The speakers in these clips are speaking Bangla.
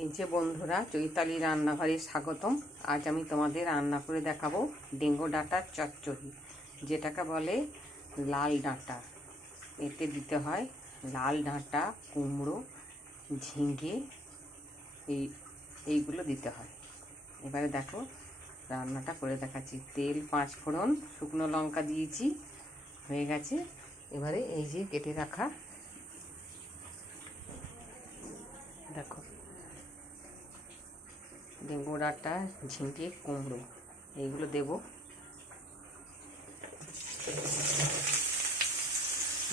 এই যে বন্ধুরা, চৈতালি রান্নাঘরে স্বাগতম। আজ আমি তোমাদের রান্না করে দেখাবো ডেঙ্গু ডাঁটার চচ্চড়ি, যেটাকে বলে লাল ডাঁটা। এতে দিতে হয় লাল ডাঁটা, কুমড়ো, ঝিঙে, এইগুলো দিতে হয়। এবারে দেখো রান্নাটা করে দেখাচ্ছি। তেল, 5 ফোড়ন, শুকনো লঙ্কা দিয়েছি, হয়ে গেছে। এবারে এই যে কেটে রাখা, দেখো ডেঙ্গু ডাঁটা, ঝিঙে, কুমড়ো, এইগুলো দেবো।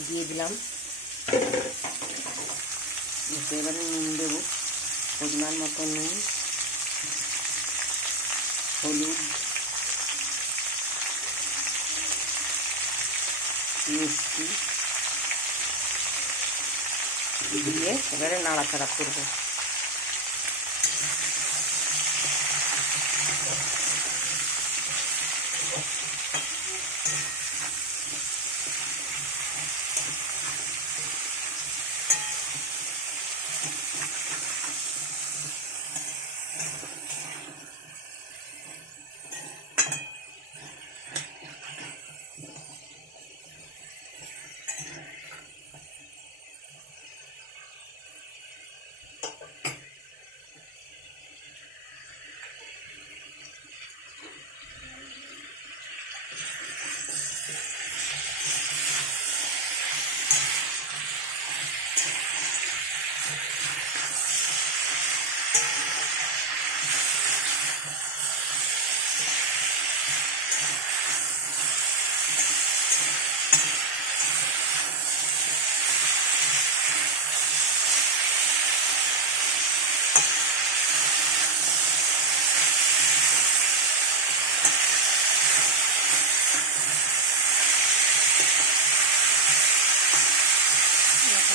দিয়ে দিলাম। এবারে নুন দেবো, পরিমাণ মতো নুন, হলুদ, মিষ্টি দিয়ে এবারে নাড়াচাড়া করবো।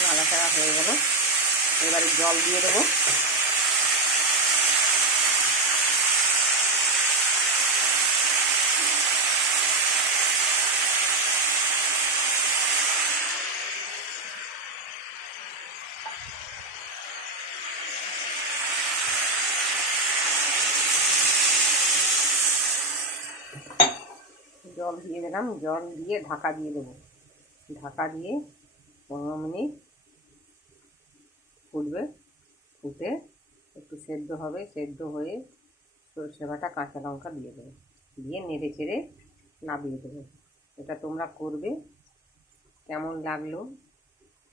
নাড়াচাড়া হয়ে গেল, এবারে জল দিয়ে দেবো। জল দিয়ে দিলাম, জল দিয়ে ঢাকা দিয়ে দেবো। ঢাকা দিয়ে 15 মিনিট ফুটবে। ফুটে একটু সেদ্ধ হবে, সেদ্ধ হয়ে সরষে বাটা, কাঁচা লঙ্কা দিয়ে দেবো, দিয়ে নেড়ে চেড়ে নামিয়ে দেবো। এটা তোমরা করবে। কেমন লাগলো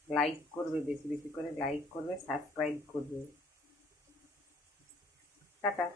লাইক করবে, বেশি বেশি করে লাইক করবে, সাবস্ক্রাইব করবে। টাটা।